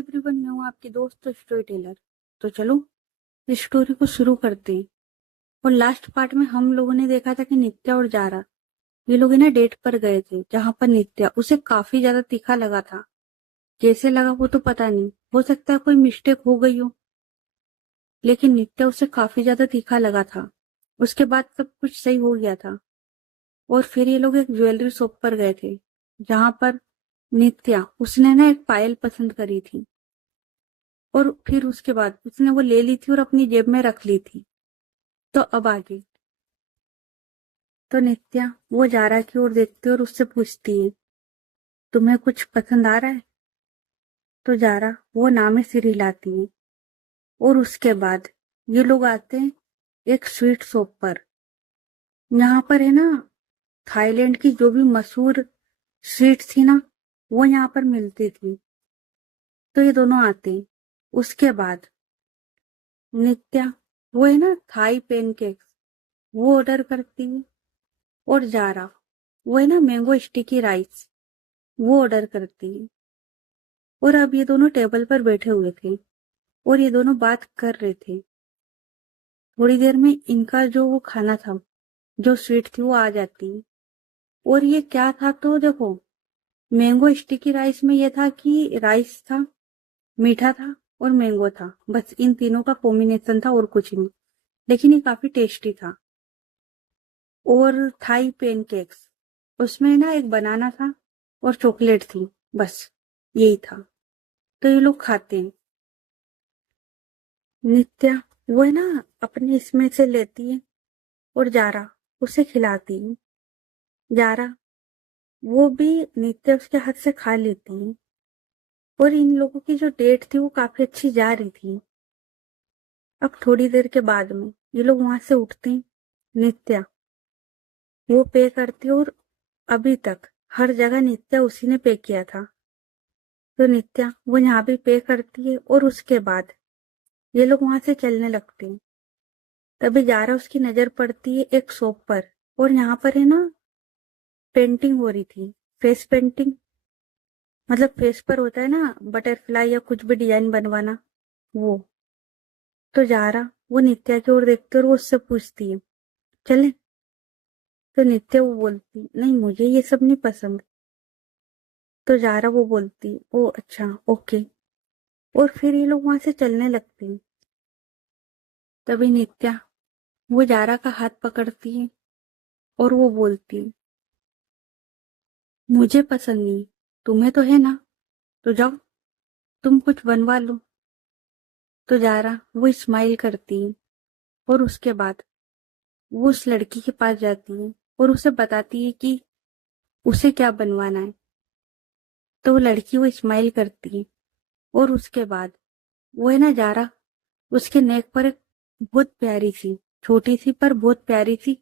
Everyone, मैं हूँ आपकी दोस्त स्टोरी टेलर। तो चलो इस स्टोरी को शुरू करते हैं। और लास्ट पार्ट में हम लोगों ने देखा था कि नित्या और जारा ये लोग ना डेट पर गए थे, जहां पर नित्या उसे काफी ज्यादा तीखा लगा था। कैसे लगा वो तो पता नहीं, हो सकता है कोई मिस्टेक हो गई हो, लेकिन नित्या उसे काफी ज्यादा तीखा लगा था। उसके बाद सब कुछ सही हो गया था। और फिर ये लोग एक ज्वेलरी शॉप पर गए थे, जहां पर नित्या उसने ना एक पायल पसंद करी थी। और फिर उसके बाद उसने वो ले ली थी और अपनी जेब में रख ली थी। तो अब आगे तो नित्या वो जारा की ओर देखती है और उससे पूछती है, तुम्हें कुछ पसंद आ रहा है? तो जारा वो ना में सिर हिलाती है। और उसके बाद ये लोग आते हैं एक स्वीट शॉप पर। यहाँ पर है ना, थाईलैंड की जो भी मशहूर स्वीट थी ना, वो यहाँ पर मिलती थी। तो ये दोनों आते हैं। उसके बाद नित्या वो है ना थाई पेनकेक्स वो ऑर्डर करती है। और जारा वो है ना मैंगो स्टिकी राइस वो ऑर्डर करती है। और अब ये दोनों टेबल पर बैठे हुए थे और ये दोनों बात कर रहे थे। थोड़ी देर में इनका जो वो खाना था, जो स्वीट थी, वो आ जाती है। और ये क्या था, तो देखो, मैंगो स्टिकी राइस में ये था कि राइस था, मीठा था और मैंगो था, बस इन तीनों का कॉम्बिनेशन था और कुछ नहीं। लेकिन ये काफी टेस्टी था। और थाई पेनकेक्स, उसमें ना एक बनाना था और चॉकलेट थी, बस यही था। तो ये लोग खाते हैं। नित्या वो है ना अपने इसमें से लेती है और जारा उसे खिलाती है। जारा वो भी नित्या उसके हाथ से खा लेती है। और इन लोगों की जो डेट थी वो काफी अच्छी जा रही थी। अब थोड़ी देर के बाद में ये लोग वहां से उठते हैं। नित्या वो पे करती है और अभी तक हर जगह नित्या उसी ने पे किया था। तो नित्या वो यहाँ भी पे करती है और उसके बाद ये लोग वहां से चलने लगते हैं। तभी जारा उसकी नजर पड़ती है एक शॉप पर। और यहाँ पर है ना पेंटिंग हो रही थी, फेस पेंटिंग। मतलब फेस पर होता है ना बटरफ्लाई या कुछ भी डिजाइन बनवाना, वो। तो जारा वो नित्या की ओर देखती है और वो उससे पूछती है, चले? तो नित्या वो बोलती, नहीं मुझे ये सब नहीं पसंद। तो जारा वो बोलती, ओ अच्छा, ओके। और फिर ये लोग वहां से चलने लगते हैं। तभी नित्या वो जारा का हाथ पकड़ती है और वो बोलती, मुझे पसंद नहीं, तुम्हें तो है ना, तो जाओ तुम कुछ बनवा लो। तो जारा वो स्माइल करती है और उसके बाद वो उस लड़की के पास जाती है और उसे बताती है कि उसे क्या बनवाना है। तो वो लड़की वो स्माइल करती है और उसके बाद वो है ना जारा उसके नेक पर एक बहुत प्यारी सी, छोटी सी पर बहुत प्यारी सी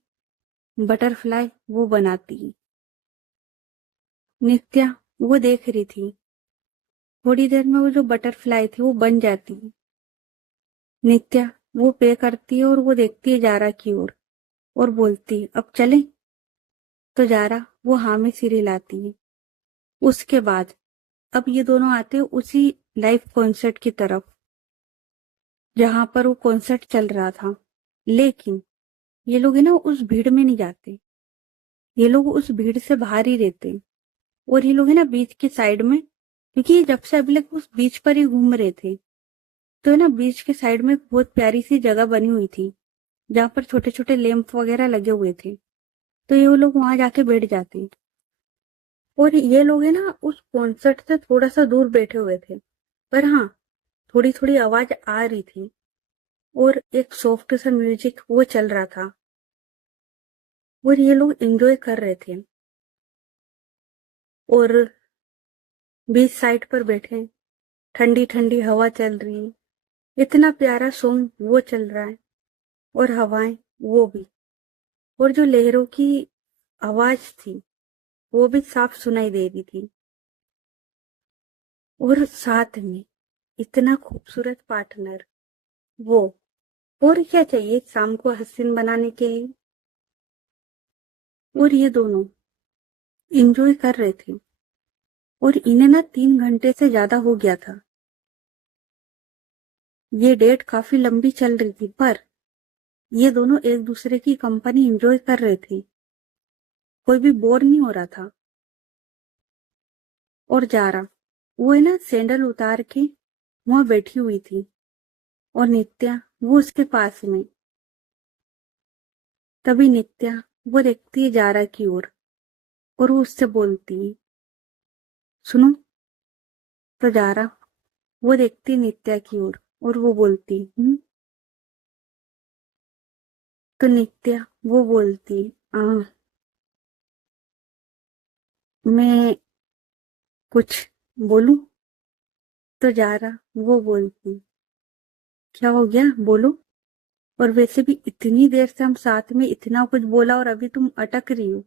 बटरफ्लाई वो बनाती है। नित्या वो देख रही थी। थोड़ी देर में वो जो बटरफ्लाई थी वो बन जाती है। नित्या वो पे करती है और वो देखती है जारा की ओर और बोलती है, अब चलें? तो जारा वो हाँ में सिर हिलाती है। उसके बाद अब ये दोनों आते हैं उसी लाइव कॉन्सर्ट की तरफ, जहां पर वो कॉन्सर्ट चल रहा था। लेकिन ये लोग है ना उस भीड़ में नहीं जाते, ये लोग उस भीड़ से बाहर ही रहते हैं। और ये लोग है ना बीच के साइड में, क्योंकि जब से अभी लोग उस बीच पर ही घूम रहे थे, तो है ना बीच के साइड में एक बहुत प्यारी सी जगह बनी हुई थी, जहाँ पर छोटे छोटे लैंप वगैरह लगे हुए थे। तो ये लोग वहां जाके बैठ जाते हैं। और ये लोग है ना उस कॉन्सर्ट से थोड़ा सा दूर बैठे हुए थे, पर हाँ, थोड़ी थोड़ी आवाज आ रही थी और एक सॉफ्ट सा म्यूजिक वो चल रहा था और ये लोग एंजॉय कर रहे थे। और बीच साइड पर बैठे, ठंडी ठंडी हवा चल रही है, इतना प्यारा सॉन्ग वो चल रहा है। और हवाएं वो भी, और जो लहरों की आवाज थी वो भी साफ सुनाई दे रही थी। और साथ में इतना खूबसूरत पार्टनर वो, और क्या चाहिए शाम को हसीन बनाने के लिए। और ये दोनों एंजॉय कर रहे थे और इन्हें ना 3 घंटे से ज्यादा हो गया था। ये डेट काफी लंबी चल रही थी, पर ये दोनों एक दूसरे की कंपनी एंजॉय कर रहे थे। कोई भी बोर नहीं हो रहा था। और जारा, वो है ना, सैंडल उतार के वहां बैठी हुई थी, और नित्या वो उसके पास में। तभी नित्या वो देखती है जारा की ओर, और वो उससे बोलती है, सुनो। तो जारा वो देखती है नित्या की ओर, और वो बोलती, तो नित्या वो बोलती, मैं कुछ बोलूं? तो जारा वो बोलती, क्या हो गया, बोलो। और वैसे भी इतनी देर से हम साथ में इतना कुछ बोला, और अभी तुम अटक रही हो।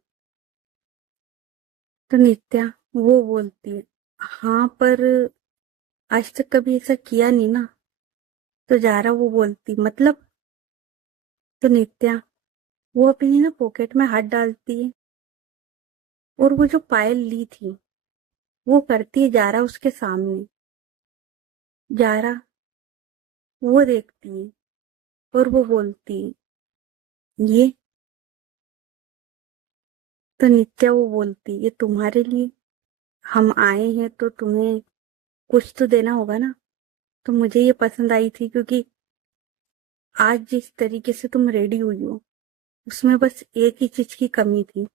तो नित्या वो बोलती है, हाँ, पर आज तक कभी ऐसा किया नहीं ना। तो जारा वो बोलती, मतलब? तो नित्या वो अपनी ना पॉकेट में हाथ डालती है, और वो जो पायल ली थी वो करती है जारा उसके सामने। जारा वो देखती है, और वो बोलती है, ये? तो नित्या वो बोलती, ये तुम्हारे लिए। हम आए हैं तो तुम्हें कुछ तो देना होगा ना। तो मुझे ये पसंद आई थी, क्योंकि आज जिस तरीके से तुम रेडी हुई हो, उसमें बस एक ही चीज की कमी थी,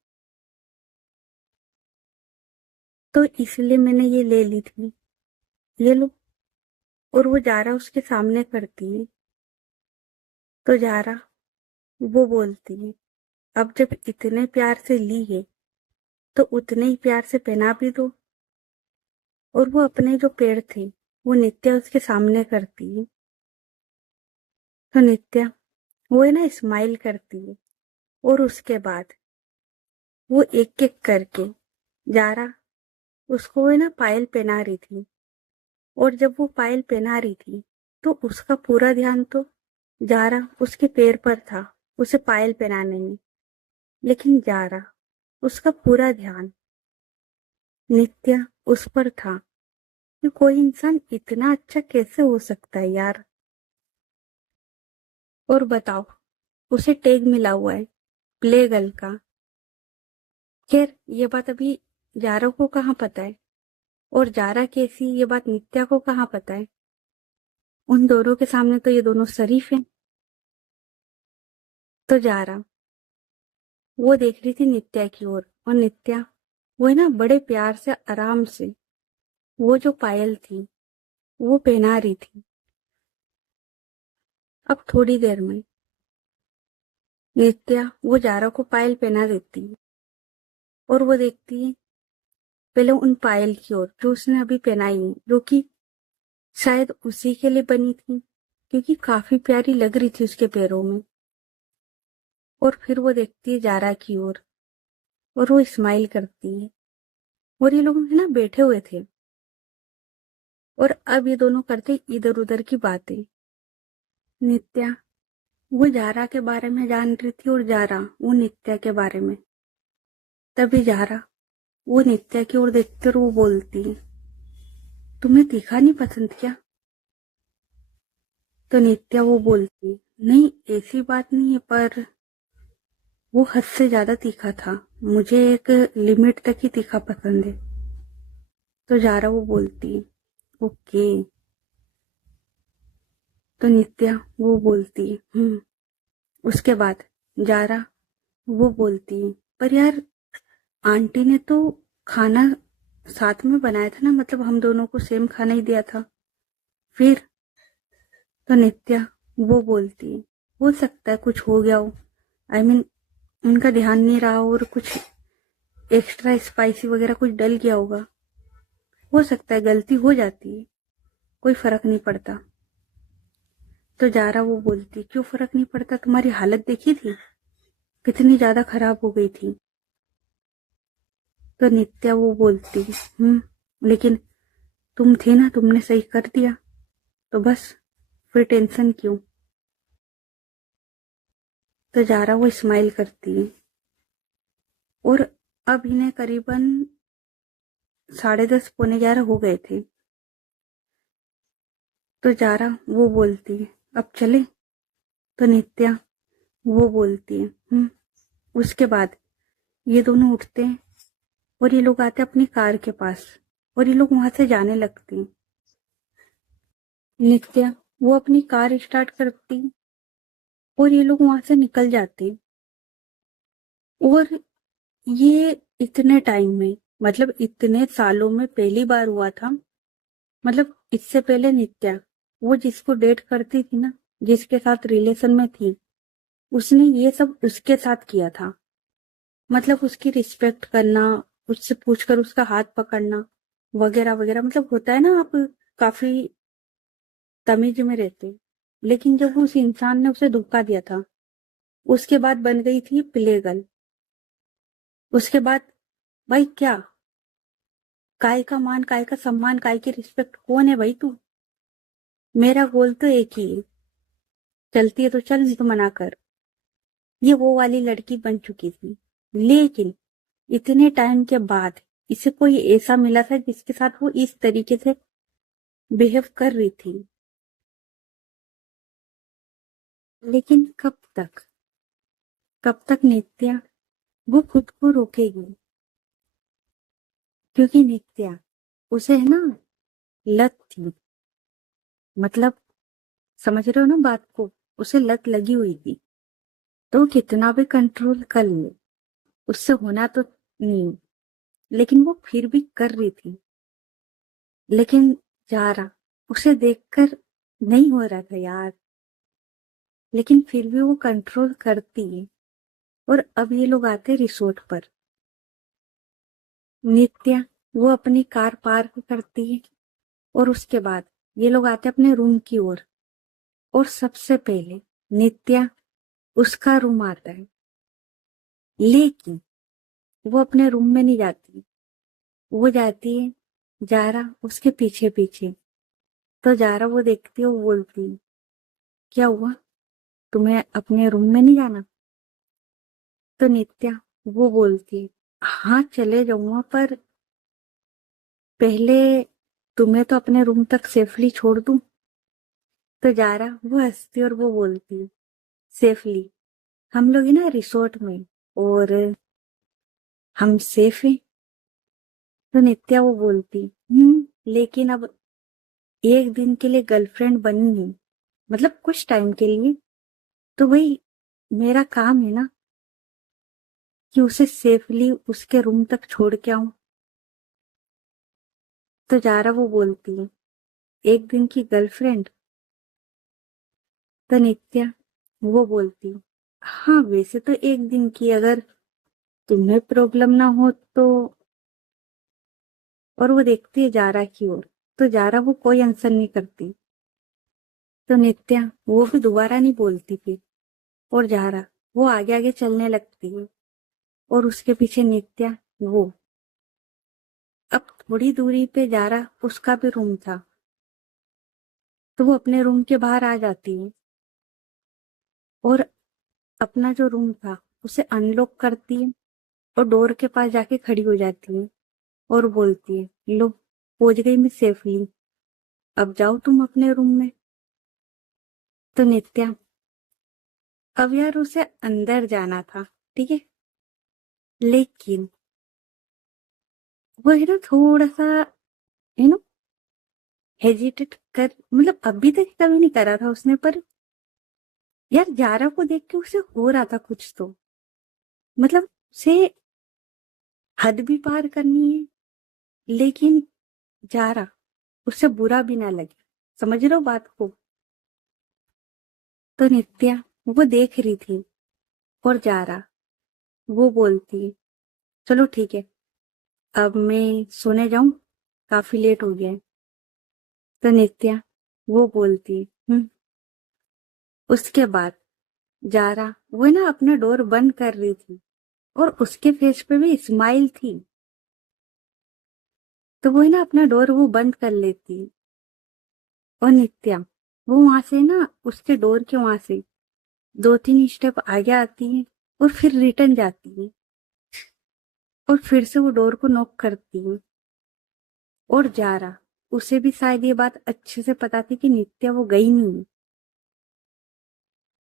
तो इसलिए मैंने ये ले ली थी। ये लो। और वो जारा उसके सामने करती है। तो जारा वो बोलती है, अब जब इतने प्यार से ली है, तो उतने ही प्यार से पहना भी दो। और वो अपने जो पैर थे वो नित्या उसके सामने करती है। तो नित्या वो है ना स्माइल करती है, और उसके बाद वो एक एक करके जारा उसको है ना पायल पहना रही थी। और जब वो पायल पहना रही थी, तो उसका पूरा ध्यान तो जारा उसके पैर पर था, उसे पायल पहनाने में। लेकिन जारा उसका पूरा ध्यान नित्या उस पर था, कि कोई इंसान इतना अच्छा कैसे हो सकता है यार। और बताओ, उसे टैग मिला हुआ है प्ले गर्ल का। खैर, ये बात अभी जारा को कहाँ पता है, और जारा कैसी, ये बात नित्या को कहाँ पता है। उन दोनों के सामने तो ये दोनों शरीफ हैं। तो जारा वो देख रही थी नित्या की ओर, और नित्या वो है ना बड़े प्यार से आराम से वो जो पायल थी वो पहना रही थी। अब थोड़ी देर में नित्या वो जारा को पायल पहना देती है, और वो देखती है पहले उन पायल की ओर जो उसने अभी पहनाई है, जो कि शायद उसी के लिए बनी थी, क्योंकि काफी प्यारी लग रही थी उसके पैरों में। और फिर वो देखती है जारा की ओर, और वो स्माइल करती है। और ये लोग है ना बैठे हुए थे, और अब ये दोनों करते इधर उधर की बातें। नित्या वो जारा के बारे में जान रही थी, और जारा वो नित्या के बारे में। तभी जारा वो नित्या की ओर देखते और वो बोलती, तुम्हें तीखा नहीं पसंद क्या? तो नित्या वो बोलती, नहीं, ऐसी बात नहीं है, पर वो हद से ज्यादा तीखा था। मुझे एक लिमिट तक ही तीखा पसंद है। तो जारा वो बोलती, ओके। तो नित्या वो बोलती, उसके बाद जारा वो बोलती, पर यार, आंटी ने तो खाना साथ में बनाया था ना, मतलब हम दोनों को सेम खाना ही दिया था। फिर? तो नित्या वो बोलती, हो सकता है कुछ हो गया हो। आई मीन, उनका ध्यान नहीं रहा, और कुछ एक्स्ट्रा स्पाइसी वगैरह कुछ डल गया होगा। हो सकता है, गलती हो जाती है, कोई फर्क नहीं पड़ता। तो जारा वो बोलती, क्यों फर्क नहीं पड़ता? तुम्हारी हालत देखी थी, कितनी ज्यादा खराब हो गई थी। तो नित्या वो बोलती, लेकिन तुम थे ना, तुमने सही कर दिया, तो बस, फिर टेंशन क्यों? तो जारा वो स्माइल करती है। और अब इन्हें करीबन 10:30 पौने 11 हो गए थे। तो जारा वो बोलती है अब चले। तो नित्या वो बोलती है उसके बाद ये दोनों उठते हैं और ये लोग आते हैं अपनी कार के पास और ये लोग वहां से जाने लगते हैं। नित्या वो अपनी कार स्टार्ट करती है और ये लोग वहां से निकल जाते हैं। और ये इतने टाइम में, मतलब इतने सालों में पहली बार हुआ था। मतलब इससे पहले नित्या वो जिसको डेट करती थी ना, जिसके साथ रिलेशन में थी, उसने ये सब उसके साथ किया था। मतलब उसकी रिस्पेक्ट करना, उससे पूछकर उसका हाथ पकड़ना वगैरह वगैरह। मतलब होता है ना, आप काफी तमीज में रहते। लेकिन जब उस इंसान ने उसे धोखा दिया था, उसके बाद बन गई थी प्लेगल। उसके बाद भाई क्या, काय का मान, काय का सम्मान, काय की रिस्पेक्ट, कौन है भाई तू? मेरा गोल तो एक ही है, चलती है तो चल, नहीं तो मना कर। ये वो वाली लड़की बन चुकी थी। लेकिन इतने टाइम के बाद इसे कोई ऐसा मिला था जिसके साथ वो इस तरीके से बिहेव कर रही थी। लेकिन कब तक नित्या वो खुद को रोकेगी? क्योंकि नित्या, उसे है ना लत थी। मतलब समझ रहे हो ना बात को, उसे लत लगी हुई थी। तो वो कितना भी कंट्रोल कर ले, उससे होना तो नहीं, लेकिन वो फिर भी कर रही थी। लेकिन जारा, उसे देखकर नहीं हो रहा था यार, लेकिन फिर भी वो कंट्रोल करती है। और अब ये लोग आते रिसोर्ट पर। नित्या वो अपनी कार पार्क करती है और उसके बाद ये लोग आते अपने रूम की ओर। और सबसे पहले नित्या, उसका रूम आता है। लेकिन वो अपने रूम में नहीं जाती, वो जाती है जारा उसके पीछे पीछे। तो जारा वो देखती है, वो बोलती है क्या हुआ, तुम्हें अपने रूम में नहीं जाना? तो नित्या वो बोलती है हाँ चले जाऊंगा, पर पहले तुम्हें तो अपने रूम तक सेफली छोड़ दूं। तो जारा वो हंसती और वो बोलती सेफली, हम लोग है ना रिसोर्ट में, और हम सेफ हैं। तो नित्या वो बोलती लेकिन अब एक दिन के लिए गर्लफ्रेंड बनी है, मतलब कुछ टाइम के लिए, तो भाई मेरा काम है ना कि उसे सेफली उसके रूम तक छोड़ के आऊं। तो जारा वो बोलती है एक दिन की गर्लफ्रेंड? तो नित्या वो बोलती हाँ वैसे तो एक दिन की, अगर तुम्हें प्रॉब्लम ना हो तो। और वो देखती है जारा की ओर। तो जारा वो कोई आंसर नहीं करती। तो नित्या वो भी दोबारा नहीं बोलती फिर। और जारा वो आगे आगे चलने लगती है और उसके पीछे नित्या वो। अब थोड़ी दूरी पे जारा उसका भी रूम था, तो वो अपने रूम के बाहर आ जाती है और अपना जो रूम था उसे अनलॉक करती है और डोर के पास जाके खड़ी हो जाती है और बोलती है लो, पहुंच गई मैं सेफली, अब जाओ तुम अपने रूम में। तो नित्या, अब यार उसे अंदर जाना था, ठीक है, लेकिन वो है ना थोड़ा सा यू नो हेजिटेट कर, मतलब अभी तक कभी नहीं करा था उसने, पर यार जारा को देख के उसे हो रहा था कुछ तो। मतलब उसे हद भी पार करनी है, लेकिन जारा उससे बुरा भी ना लगे। समझ रहे हो बात को? तो नित्या वो देख रही थी और जारा वो बोलती चलो ठीक है, अब मैं सोने जाऊं, काफी लेट हो गया है। तो नित्या वो बोलती उसके बाद जारा वो ना अपना डोर बंद कर रही थी और उसके फेस पे भी स्माइल थी। तो वो है ना अपना डोर वो बंद कर लेती। और नित्या वो वहां से ना उसके डोर के वहां से 2-3 स्टेप आगे आती है और फिर रिटर्न जाती है और फिर से वो डोर को नॉक करती है। और जारा उसे भी शायद ये बात अच्छे से पता थी कि नित्या वो गई नहीं।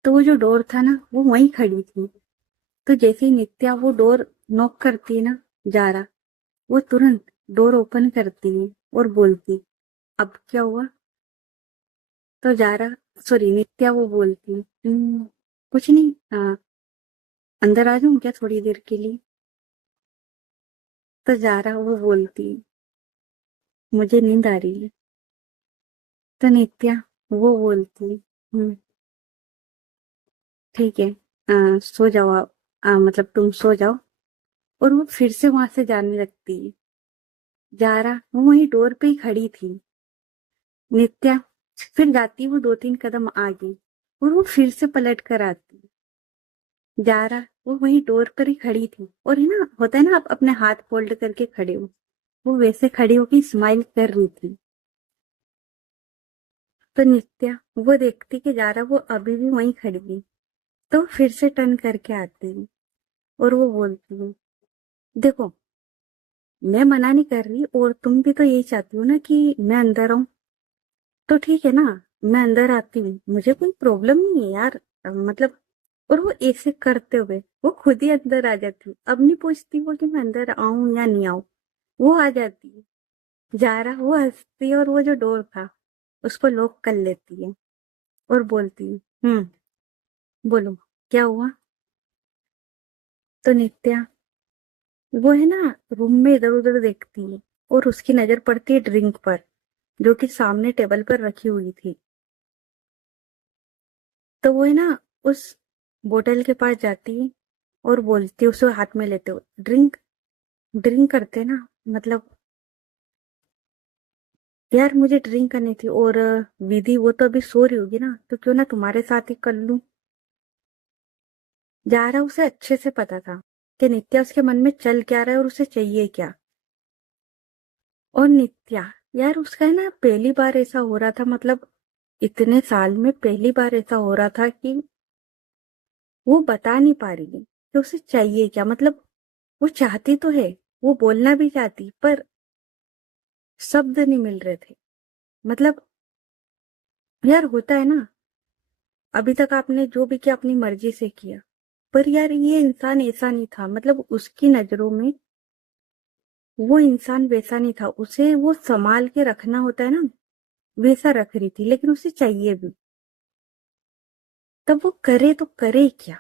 तो वो जो डोर था ना वो वहीं खड़ी थी। तो जैसे ही नित्या वो डोर नॉक करती है ना, जारा, वो तुरंत डोर ओपन करती है और बोलती, अब क्या हुआ? तो जारा, सॉरी, नित्या वो बोलती, कुछ नहीं, अंदर आ जाऊं क्या थोड़ी देर के लिए?" तो जारा वो बोलती, मुझे नींद आ रही है। तो नित्या वो बोलती, ठीक है, सो जाओ आप, मतलब तुम सो जाओ। और वो फिर से वहां से जाने लगती है। जारा वो वहीं डोर पे ही खड़ी थी। नित्या फिर जाती वो 2-3 कदम आगे, और वो फिर से पलट कर आती। जारा वो वहीं डोर पर ही खड़ी थी, और है ना, होता है ना, आप अपने हाथ फोल्ड करके खड़े हो, वो वैसे खड़ी होकर स्माइल कर रही थी। तो नित्या वो देखती कि जारा वो अभी भी वहीं खड़ी थी। तो फिर से टर्न करके आती है और वो बोलती है, देखो, मैं मना नहीं कर रही, और तुम भी तो यही चाहती हो ना कि मैं अंदर आऊं। तो ठीक है ना, मैं अंदर आती हूँ, मुझे कोई प्रॉब्लम नहीं है यार, मतलब। और वो ऐसे करते हुए वो खुद ही अंदर आ जाती है, अब नहीं पूछती वो कि मैं अंदर आऊं या नहीं आऊं, वो आ जाती है। जारा वो हंसती है और वो जो डोर था उसको लॉक कर लेती है और बोलती है, बोलो, क्या हुआ? तो नित्या वो है ना, रूम में इधर उधर देखती है, और उसकी नजर पड़ती है ड्रिंक पर, जो कि सामने टेबल पर रखी हुई थी। तो वो है ना, उस बोतल के पास जाती है और बोलती है, उसे हाथ में लेते हो, ड्रिंक, ड्रिंक करते ना, मतलब, यार मुझे ड्रिंक करनी थी, और विधि वो तो अभी सो रही होगी ना, तो क्यों ना तुम्हारे साथ ही कर लूं। जा रहा, उसे अच्छे से पता था कि नित्या उसके मन में चल क्या रहा है और उसे चाहिए क्या। और नित्या, यार उसका है ना, पहली बार ऐसा हो रहा था, मतलब इतने साल में पहली बार ऐसा हो रहा था कि वो बता नहीं पा रही है कि उसे चाहिए क्या, मतलब वो चाहती तो है, वो बोलना भी चाहती, पर शब्द नहीं मिल रहे थे। मतलब यार होता है ना, अभी तक आपने जो भी किया अपनी मर्जी से किया, पर यार ये इंसान ऐसा नहीं था, मतलब उसकी नजरों में वो इंसान वैसा नहीं था, उसे वो संभाल के रखना होता है ना, वैसा रख रही थी, लेकिन उसे चाहिए भी। तब वो करे तो करे क्या?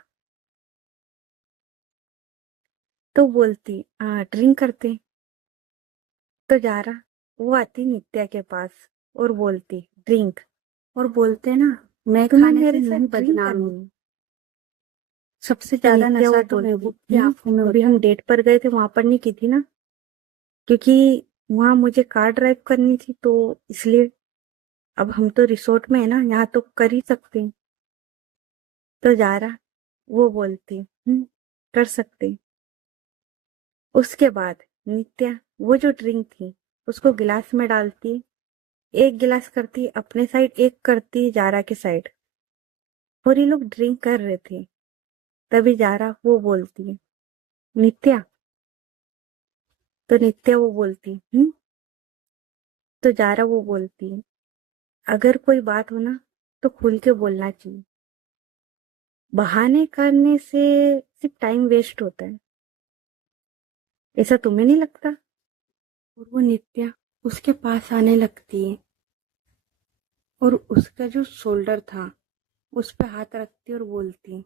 तो बोलती, ड्रिंक करते। तो जा रहा, वो आती नित्या के पास और बोलती, ड्रिंक। और बोलते ना, मैं तुम्हें खाने से मेरे साथ नहीं ड्रिंक बदनाम करनी हूँ। सबसे तो ज्यादा नित्या नशा वो तो बोलती, महबूब की आंखों में अभी होता हम है। डेट पर गए थे, वहां पर नहीं की थी ना, क्योंकि वहां मुझे कार ड्राइव करनी थी, तो इसलिए। अब हम तो रिसोर्ट में है ना, यहाँ तो कर ही सकते हैं। तो जा रहा, वो बोलती, कर सकते हैं। उसके बाद नित्या वो जो ड्रिंक थी उसको गिलास में डालती, एक गिलास करती अपने साइड, एक करती जारा के साइड, और ये लोग ड्रिंक कर रहे थे। तभी जारा वो बोलती है, नित्या। तो नित्या वो बोलती, तो जारा वो बोलती है, अगर कोई बात हो ना तो खुल के बोलना चाहिए, बहाने करने से सिर्फ टाइम वेस्ट होता है, ऐसा तुम्हें नहीं लगता? और वो नित्या उसके पास आने लगती है, और उसका जो शोल्डर था उस पे हाथ रखती और बोलती,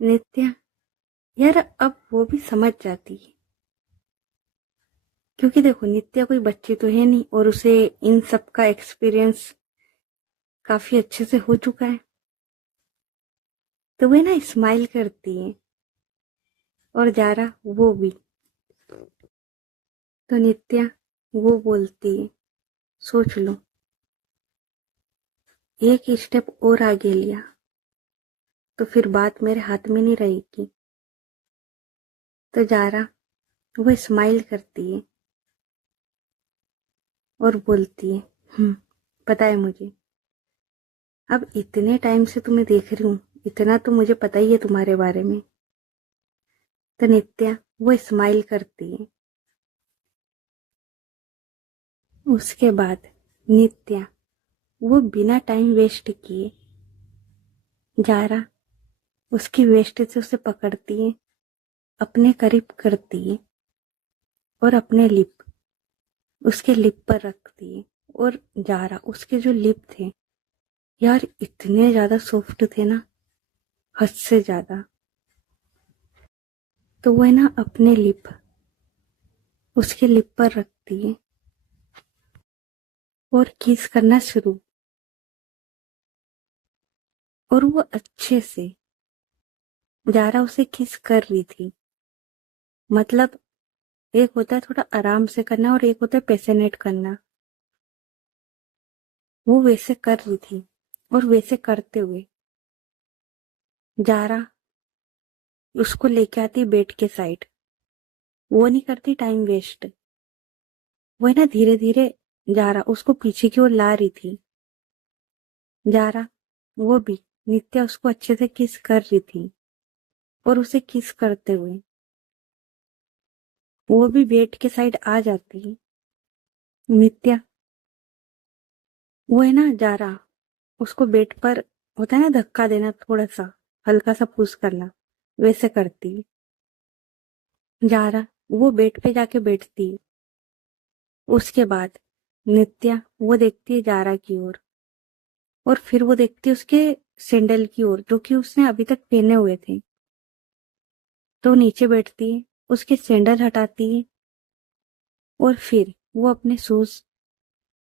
नित्या, यार अब वो भी समझ जाती है, क्योंकि देखो नित्या कोई बच्ची तो है नहीं, और उसे इन सब का एक्सपीरियंस काफी अच्छे से हो चुका है। तो वे ना स्माइल करती है, और जारा वो भी। तो नित्या वो बोलती है, सोच लो, एक स्टेप और आगे लिया तो फिर बात मेरे हाथ में नहीं रहेगी। तो जारा वो स्माइल करती है और बोलती है, पता है मुझे, अब इतने टाइम से तुम्हें देख रही हूँ, इतना तो मुझे पता ही है तुम्हारे बारे में। तो नित्या वो स्माइल करती है उसके बाद नित्या वो बिना टाइम वेस्ट किए जारा उसकी वेस्ट से उसे पकड़ती है, अपने करीब करती है और अपने लिप उसके लिप पर रखती है। और जारा उसके जो लिप थे यार इतने ज्यादा सॉफ्ट थे ना, हद से ज्यादा। तो वो है ना अपने लिप उसके लिप पर रखती है और किस करना शुरू। और वो अच्छे से जारा उसे किस कर रही थी। मतलब एक होता है थोड़ा आराम से करना और एक होता है पैशनेट करना। वो वैसे कर रही थी और वैसे करते हुए जारा उसको लेके आती बेड के साइड। वो नहीं करती टाइम वेस्ट। वो है ना धीरे धीरे जारा उसको पीछे की ओर ला रही थी। जारा वो भी नित्या उसको अच्छे से किस कर रही थी और उसे किस करते हुए वो भी बेड के साइड आ जाती है। नित्या वो है ना जारा उसको बेड पर होता है ना धक्का देना, थोड़ा सा हल्का सा पुश करना, वैसे करती है। जारा वो बेड पे जाके बैठती है। उसके बाद नित्या वो देखती है जारा की ओर और फिर वो देखती है उसके सैंडल की ओर जो कि उसने अभी तक पहने हुए थे। तो नीचे बैठती है, उसके सैंडल हटाती है और फिर वो अपने शूज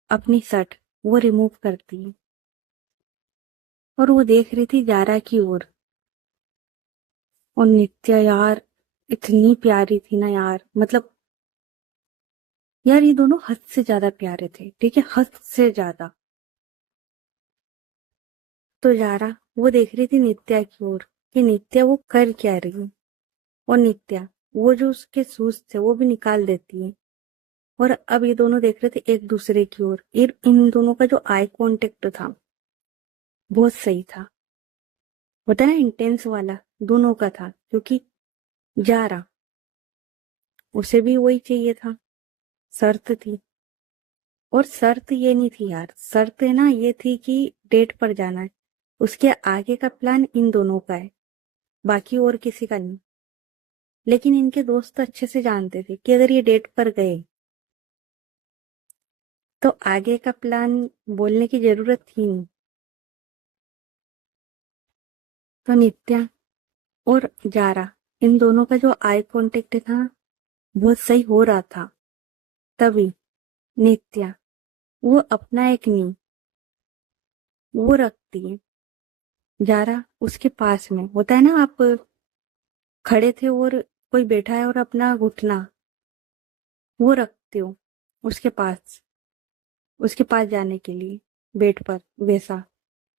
अपनी शर्ट वो रिमूव करती है। और वो देख रही थी जारा की ओर। और नित्या यार इतनी प्यारी थी ना यार, मतलब यार ये दोनों हद से ज्यादा प्यारे थे, ठीक है, हद से ज्यादा। तो जारा वो देख रही थी नित्या की ओर कि नित्या वो कर क्या रही है। और नित्या वो जो उसके शूज थे वो भी निकाल देती है। और अब ये दोनों देख रहे थे एक दूसरे की ओर। इन दोनों का जो आई कांटेक्ट था बहुत सही था, होता है ना इंटेंस वाला, दोनों का था। क्योंकि जारा उसे भी वही चाहिए था, शर्त थी। और शर्त ये नहीं थी यार, शर्त है ना ये थी कि डेट पर जाना है। उसके आगे का प्लान इन दोनों का है, बाकी और किसी का नहीं। लेकिन इनके दोस्त अच्छे से जानते थे कि अगर ये डेट पर गए तो आगे का प्लान बोलने की जरूरत थी नहीं। तो नित्या और जारा इन दोनों का जो आई कांटेक्ट था बहुत सही हो रहा था। तभी नित्या वो अपना एक नी वो रखती है। जारा उसके पास में होता है ना, आप खड़े थे और कोई बैठा है और अपना घुटना वो रखते हो उसके पास जाने के लिए बेड पर, वैसा।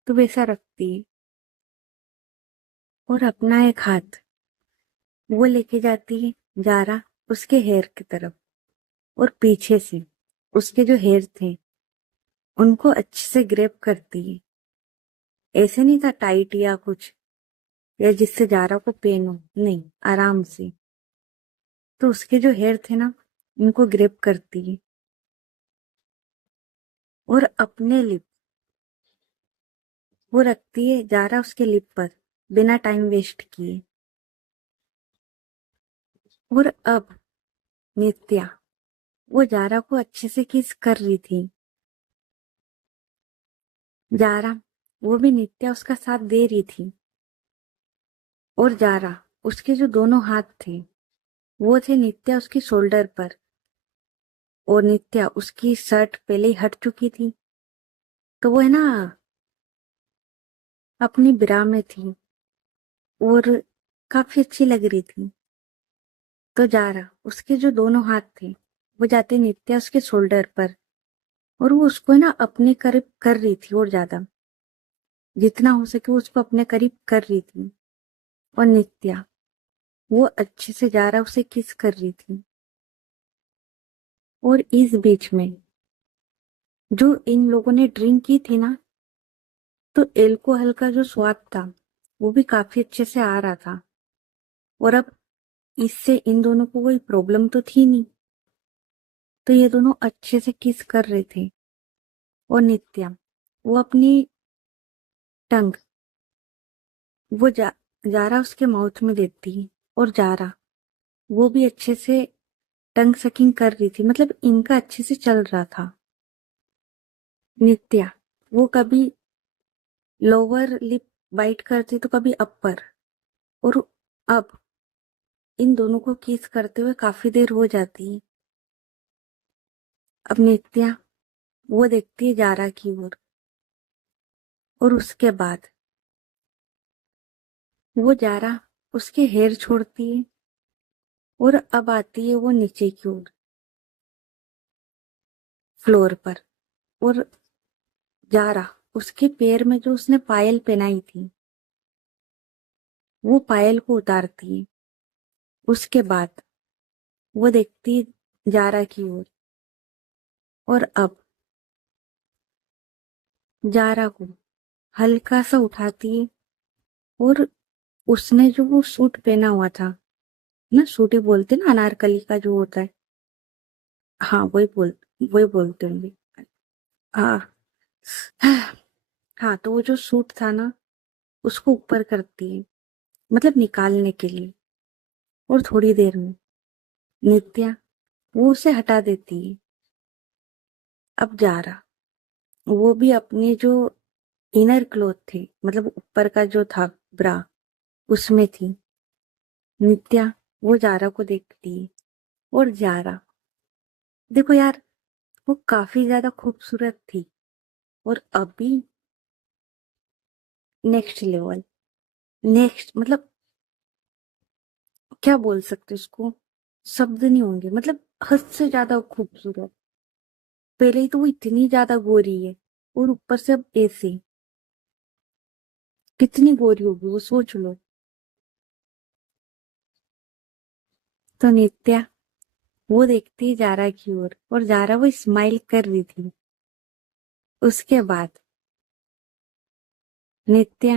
तो वैसा रखती है और अपना एक हाथ वो लेके जाती है जारा उसके हेयर की तरफ। और पीछे से उसके जो हेयर थे उनको अच्छे से ग्रैब करती है। ऐसे नहीं था टाइट या कुछ, या जिससे जारा को पेन हो, नहीं, आराम से। तो उसके जो हेयर थे ना उनको ग्रैब करती है और अपने लिप वो रखती है जारा उसके लिप पर बिना टाइम वेस्ट किए। और अब नित्या वो जारा को अच्छे से किस कर रही थी। जारा वो भी नित्या उसका साथ दे रही थी। और जारा उसके जो दोनों हाथ थे वो थे नित्या उसकी शोल्डर पर। और नित्या उसकी शर्ट पहले ही हट चुकी थी, तो वो है ना अपनी ब्रा में थी और काफी अच्छी लग रही थी। तो जारा उसके जो दोनों हाथ थे वो जाते नित्या उसके शोल्डर पर और वो उसको है ना अपने करीब कर रही थी, और ज्यादा जितना हो सके वो उसको अपने करीब कर रही थी। और नित्या वो अच्छे से जारा उसे किस कर रही थी। और इस बीच में जो इन लोगों ने ड्रिंक की थी ना, तो एल्कोहल का जो स्वाद था वो भी काफी अच्छे से आ रहा था। और अब इससे इन दोनों को कोई प्रॉब्लम तो थी नहीं। तो ये दोनों अच्छे से किस कर रहे थे। और नित्या वो अपनी टंग वो जारा उसके माउथ में देती है, और जारा वो भी अच्छे से टंग सकिंग कर रही थी, मतलब इनका अच्छे से चल रहा था। नित्या वो कभी लोअर लिप बाइट करती तो कभी अपर, और अब इन दोनों को किस करते हुए काफी देर हो जाती है। अब नित्या वो देखती है जारा की ओर, और उसके बाद वो जारा उसके हेयर छोड़ती है, और अब आती है वो नीचे की ओर फ्लोर पर, और जारा उसके पैर में जो उसने पायल पहनाई थी वो पायल को उतारती है। उसके बाद वो देखती है जारा की ओर, और अब जारा को हल्का सा उठाती है, और उसने जो वो सूट पहना हुआ था ना, सूट ही बोलते ना अनारकली का जो होता है, हाँ वही बोलते होंगे। हाँ हाँ, तो वो जो सूट था ना उसको ऊपर करती है, मतलब निकालने के लिए, और थोड़ी देर में नित्या वो उसे हटा देती है। अब जारा वो भी अपनी जो इनर क्लोथ थे, मतलब ऊपर का जो था ब्रा, उसमें थी। नित्या वो जारा को देखती है, और जारा देखो यार वो काफी ज्यादा खूबसूरत थी, और अभी नेक्स्ट लेवल, नेक्स्ट मतलब क्या बोल सकते उसको, शब्द नहीं होंगे, मतलब हद से ज्यादा खूबसूरत। पहले ही तो वो इतनी ज्यादा गोरी है, और ऊपर से अब ऐसे कितनी गोरी होगी वो सोच लो। तो नित्या वो देखती है जारा की ओर, और जारा वो स्माइल कर रही थी। उसके बाद नित्या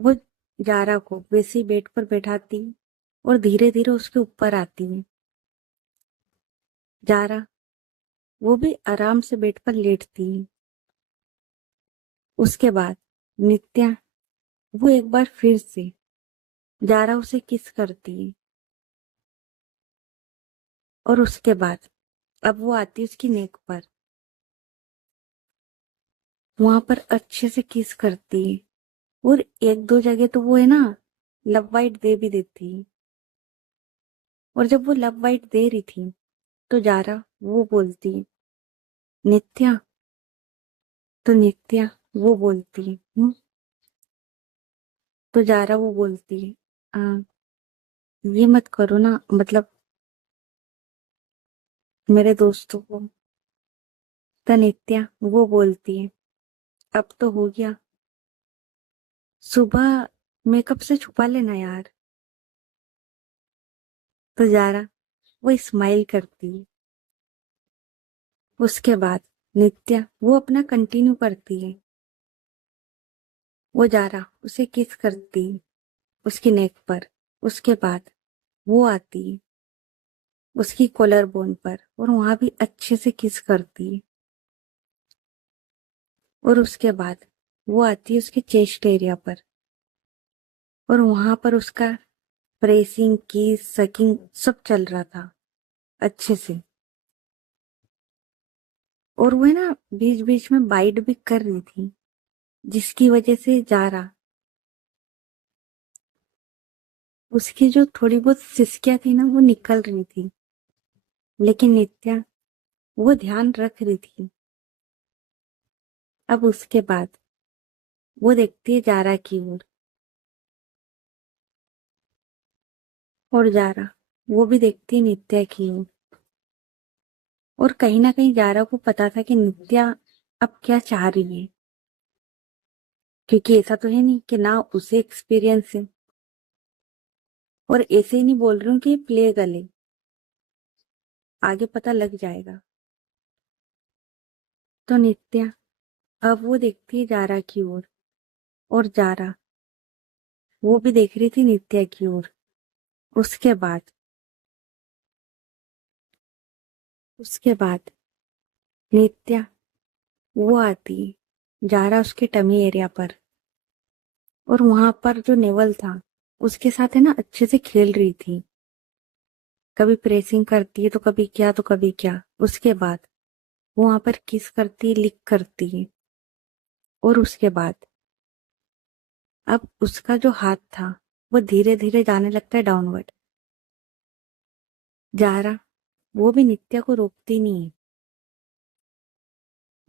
वो जारा को वैसे ही बेड पर बैठाती, और धीरे धीरे उसके ऊपर आती है। जारा वो भी आराम से बेड पर लेटती है। उसके बाद नित्या वो एक बार फिर से जारा उसे किस करती है, और उसके बाद अब वो आती है उसकी नेक पर, वहां पर अच्छे से किस करती है, और एक दो जगह तो वो है ना लव बाइट दे भी देती है। और जब वो लव बाइट दे रही थी तो जारा वो बोलती है नित्या, तो नित्या वो बोलती है तो जारा वो बोलती है "आ, ये मत करो ना, मतलब मेरे दोस्तों को। तो नित्या वो बोलती है अब तो हो गया, सुबह मेकअप से छुपा लेना यार। तो जारा वो स्माइल करती है। उसके बाद नित्या वो अपना कंटिन्यू करती है। वो जारा उसे किस करती है उसकी नेक पर। उसके बाद वो आती है उसकी कॉलर बोन पर, और वहां भी अच्छे से किस करती है। और उसके बाद वो आती है उसके चेस्ट एरिया पर, और वहां पर उसका प्रेसिंग किस सकिंग सब चल रहा था अच्छे से। और वो है ना बीच बीच में बाइट भी कर रही थी, जिसकी वजह से जारा उसकी जो थोड़ी बहुत सिसकियां थी ना वो निकल रही थी, लेकिन नित्या वो ध्यान रख रही थी। अब उसके बाद वो देखती है जारा की ओर, और जारा वो भी देखती है नित्या की ओर। और कहीं ना कहीं जारा को पता था कि नित्या अब क्या चाह रही है, क्योंकि ऐसा तो है नहीं कि ना उसे एक्सपीरियंस है। और ऐसे ही नहीं बोल रही हूँ कि प्ले गले, आगे पता लग जाएगा। तो नित्या अब वो देखती है जारा की ओर, और जारा वो भी देख रही थी नित्या की ओर। उसके बाद उसके बाद नित्या वो आती, जारा उसके टमी एरिया पर, और वहां पर जो नेवल था उसके साथ है ना अच्छे से खेल रही थी। कभी प्रेसिंग करती है तो कभी क्या तो कभी क्या। उसके बाद वो वहां पर किस करती, लिक करती है। और उसके बाद अब उसका जो हाथ था वो धीरे धीरे जाने लगता है डाउनवर्ड। जारा वो भी नित्या को रोकती नहीं है।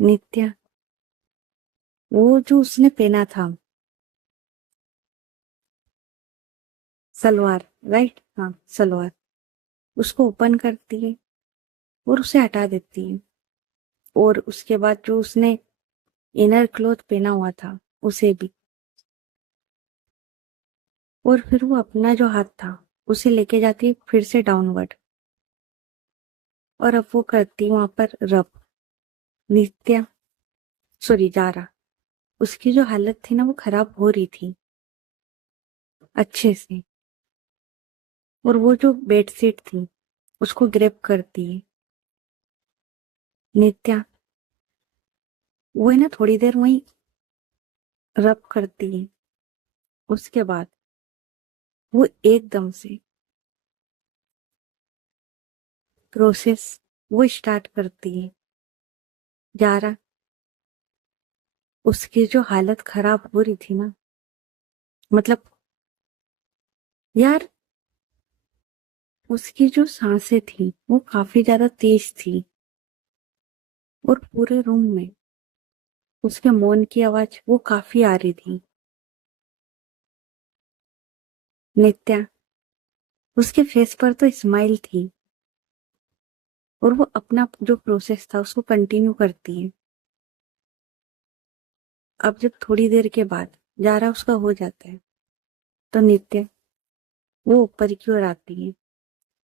नित्या वो जो उसने पहना था सलवार, राइट, हाँ सलवार, उसको ओपन करती है और उसे हटा देती है। और उसके बाद जो उसने इनर क्लॉथ पहना हुआ था उसे भी। और फिर वो अपना जो हाथ था उसे लेके जाती है फिर से डाउनवर्ड। और अब वो करती है वहां पर रब। नित्या, सॉरी जारा, उसकी जो हालत थी ना वो खराब हो रही थी अच्छे से। और वो जो बेडशीट थी उसको ग्रैब करती है नित्या। वो है ना थोड़ी देर वहीं रब करती है। उसके बाद वो एकदम से प्रोसेस वो स्टार्ट करती है। जारा, उसकी जो हालत खराब हो रही थी ना, मतलब यार उसकी जो सांसें थी वो काफी ज्यादा तेज थी। और पूरे रूम में उसके मौन की आवाज वो काफी आ रही थी। नित्या, उसके फेस पर तो स्माइल थी और वो अपना जो प्रोसेस था उसको कंटिन्यू करती है। अब जब थोड़ी देर के बाद जारा उसका हो जाता है तो नित्या वो ऊपर की ओर आती है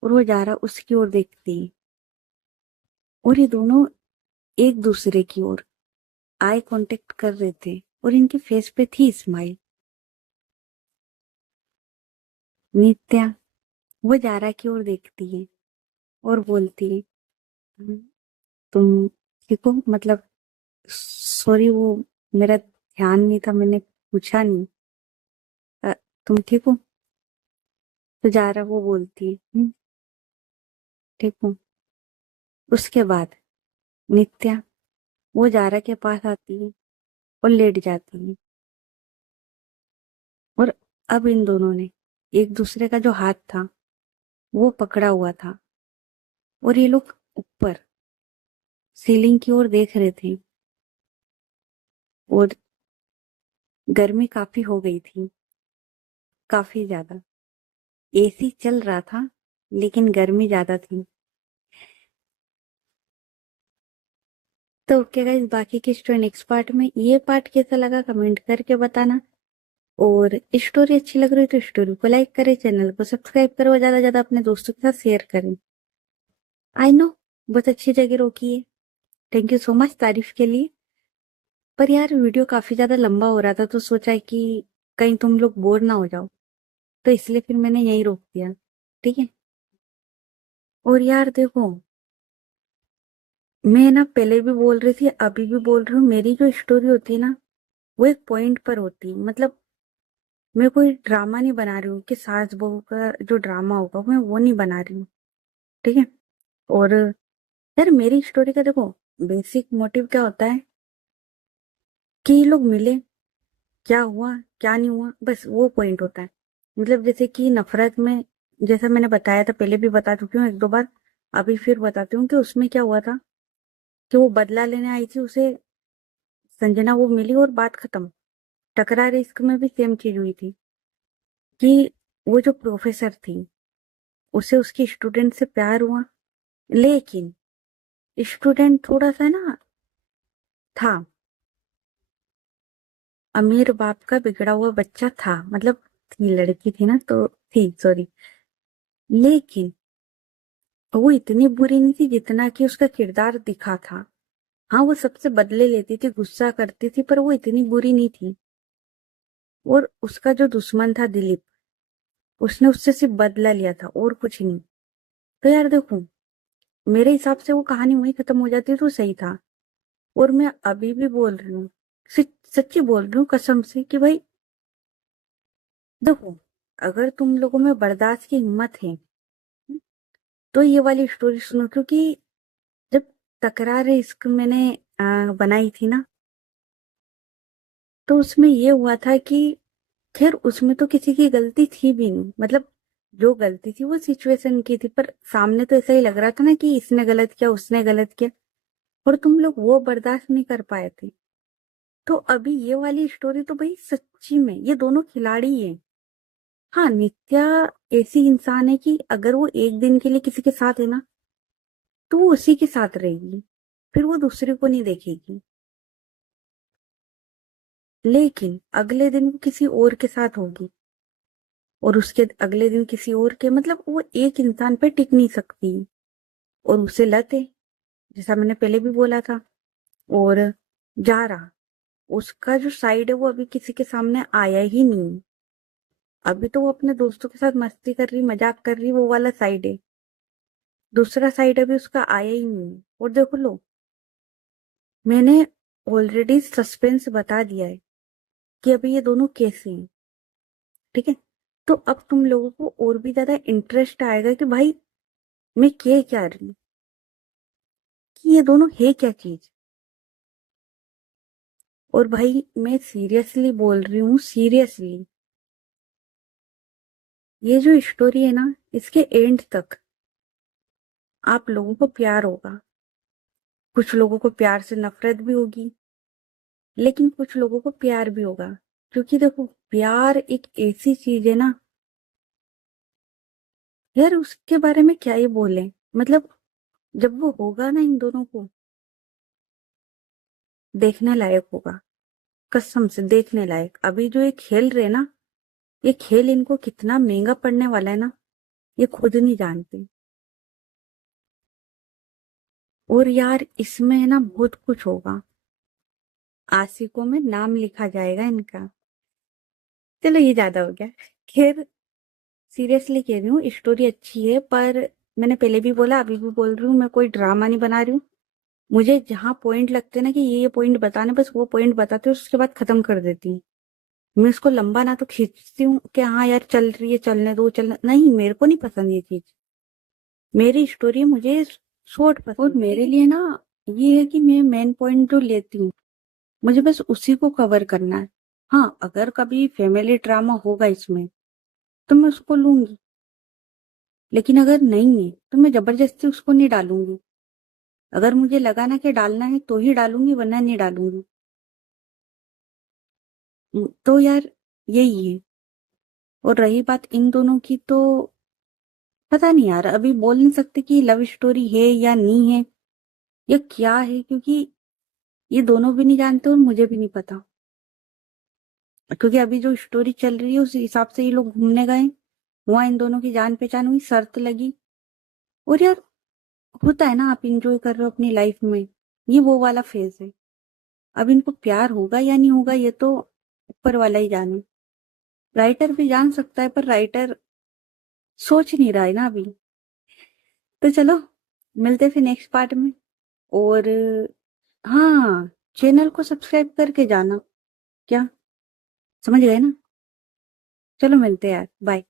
और वो जारा उसकी ओर देखती है। और ये दोनों एक दूसरे की ओर आई कांटेक्ट कर रहे थे और इनके फेस पे थी स्माइल। नित्या वो जारा की ओर देखती है और बोलती है, "हम्म, तुम ठीक हो, मतलब सॉरी वो मेरा ध्यान नहीं था, मैंने पूछा नहीं। अ, तुम ठीक हो?" तो जारा वो बोलती है, ठीक हूँ।" उसके बाद नित्या वो जारा के पास आती है और लेट जाती है। और अब इन दोनों ने एक दूसरे का जो हाथ था वो पकड़ा हुआ था और ये लोग ऊपर सीलिंग की ओर देख रहे थे। और गर्मी काफी हो गई थी, काफी ज्यादा। एसी चल रहा था लेकिन गर्मी ज्यादा थी। तो ओके गाइस, बाकी की स्टोरी नेक्स्ट पार्ट में। ये पार्ट कैसा लगा कमेंट करके बताना। और स्टोरी अच्छी लग रही है तो स्टोरी को लाइक करें, चैनल को सब्सक्राइब करो और ज्यादा से ज्यादा अपने दोस्तों के साथ शेयर करें। आई नो बहुत अच्छी जगह रोकी है, थैंक यू सो मच तारीफ के लिए। पर यार वीडियो काफी ज्यादा लंबा हो रहा था तो सोचा कि कहीं तुम लोग बोर ना हो जाओ, तो इसलिए फिर मैंने यही रोक दिया। ठीक है। और यार देखो, मैं ना पहले भी बोल रही थी अभी भी बोल रही हूँ, मेरी जो स्टोरी होती है ना वो एक पॉइंट पर होती है। मतलब मैं कोई ड्रामा नहीं बना रही हूँ कि सास बहू का जो ड्रामा होगा मैं वो नहीं बना रही हूँ। ठीक है। और यार मेरी स्टोरी का देखो बेसिक मोटिव क्या होता है कि ये लोग मिले, क्या हुआ क्या नहीं हुआ, बस वो पॉइंट होता है। मतलब जैसे कि नफरत में, जैसा मैंने बताया था पहले भी बता चुकी हूँ एक दो बार, अभी फिर बताती हूँ कि उसमें क्या हुआ था कि वो बदला लेने आई थी, उसे संजना वो मिली और बात खत्म। टकरा रिस्क में भी सेम चीज हुई थी कि वो जो प्रोफेसर थी उसे उसकी स्टूडेंट से प्यार हुआ, लेकिन स्टूडेंट थोड़ा सा ना था, अमीर बाप का बिगड़ा हुआ बच्चा था, मतलब थी लड़की थी ना तो थी, सॉरी। लेकिन वो इतनी बुरी नहीं थी जितना कि उसका किरदार दिखा था। हाँ वो सबसे बदले लेती थी, गुस्सा करती थी, पर वो इतनी बुरी नहीं थी। और उसका जो दुश्मन था दिलीप, उसने उससे सिर्फ बदला लिया था और कुछ नहीं। तो यार देखो, मेरे हिसाब से वो कहानी वहीं खत्म हो जाती तो सही था। और मैं अभी भी बोल रही हूँ, सच्ची बोल रही हूँ कसम से कि भाई देखो, अगर तुम लोगों में बर्दाश्त की हिम्मत है तो ये वाली स्टोरी सुनो, क्योंकि जब तकरार इश्क मैंने बनाई थी ना, तो उसमें ये हुआ था कि खैर उसमें तो किसी की गलती थी भी नहीं, मतलब जो गलती थी वो सिचुएशन की थी, पर सामने तो ऐसा ही लग रहा था ना कि इसने गलत किया उसने गलत किया, और तुम लोग वो बर्दाश्त नहीं कर पाए थे। तो अभी ये वाली स्टोरी तो भाई सच्ची में ये दोनों खिलाड़ी है। हाँ, नित्या ऐसी इंसान है कि अगर वो एक दिन के लिए किसी के साथ है ना, तो वो उसी के साथ रहेगी, फिर वो दूसरे को नहीं देखेगी। लेकिन अगले दिन वो किसी और के साथ होगी, और उसके अगले दिन किसी और के, मतलब वो एक इंसान पे टिक नहीं सकती। और उसे लत है, जैसा मैंने पहले भी बोला था। और जा रहा, उसका जो साइड है वो अभी किसी के सामने आया ही नहीं। अभी तो वो अपने दोस्तों के साथ मस्ती कर रही, मजाक कर रही, वो वाला साइड है। दूसरा साइड अभी उसका आया ही नहीं। और देखो लो, मैंने ऑलरेडी सस्पेंस बता दिया है कि अभी ये दोनों कैसे हैं। ठीक है, तो अब तुम लोगों को और भी ज्यादा इंटरेस्ट आएगा कि भाई मैं क्या रही हूँ, कि ये दोनों है क्या चीज। और भाई मैं सीरियसली बोल रही हूँ, सीरियसली, ये जो स्टोरी है ना, इसके एंड तक आप लोगों को प्यार होगा, कुछ लोगों को प्यार से नफरत भी होगी, लेकिन कुछ लोगों को प्यार भी होगा। क्योंकि देखो, प्यार एक ऐसी चीज है ना यार, उसके बारे में क्या ही बोले। मतलब जब वो होगा ना, इन दोनों को देखने लायक होगा, कसम से देखने लायक। अभी जो ये खेल रहे ना, ये खेल इनको कितना महंगा पड़ने वाला है ना, ये खुद नहीं जानते। और यार इसमें है ना बहुत कुछ होगा, आशिकों में नाम लिखा जाएगा इनका। चलो ये ज्यादा हो गया। खैर, सीरियसली कह रही हूँ, स्टोरी अच्छी है, पर मैंने पहले भी बोला, अभी भी बोल रही हूँ, मैं कोई ड्रामा नहीं बना रही हूँ। मुझे जहां पॉइंट लगते हैं ना कि ये पॉइंट बताने, बस वो पॉइंट बताते हूँ, उसके बाद खत्म कर देती हूँ। मैं इसको लंबा ना तो खींचती हूँ कि हाँ यार चल रही है, चलने दो, चलने नहीं, मेरे को नहीं पसंद ये चीज। मेरी स्टोरी मुझे शॉर्ट पसंद, और मेरे लिए ना ये है कि मैं मेन पॉइंट जो लेती हूँ, मुझे बस उसी को कवर करना है। हाँ, अगर कभी फैमिली ड्रामा होगा इसमें तो मैं उसको लूंगी, लेकिन अगर नहीं है तो मैं जबरदस्ती उसको नहीं डालूंगी। अगर मुझे लगा ना कि डालना है तो ही डालूंगी, वरना नहीं डालूंगी। तो यार यही है। और रही बात इन दोनों की, तो पता नहीं यार, अभी बोल नहीं सकते कि लव स्टोरी है या नहीं है, या क्या है, क्योंकि ये दोनों भी नहीं जानते और मुझे भी नहीं पता। क्योंकि अभी जो स्टोरी चल रही है उस हिसाब से ये लोग घूमने गए, वहां इन दोनों की जान पहचान हुई, शर्त लगी। और यार होता है ना, आप इंजॉय कर रहे हो अपनी लाइफ में, ये वो वाला फेज है। अब इनको प्यार होगा या नहीं होगा ये तो ऊपर वाला ही जाने। राइटर भी जान सकता है, पर राइटर सोच नहीं रहा है ना अभी। तो चलो, मिलते फिर नेक्स्ट पार्ट में। और हाँ, चैनल को सब्सक्राइब करके जाना। क्या, समझ गए ना? चलो मिलते हैं यार, बाय।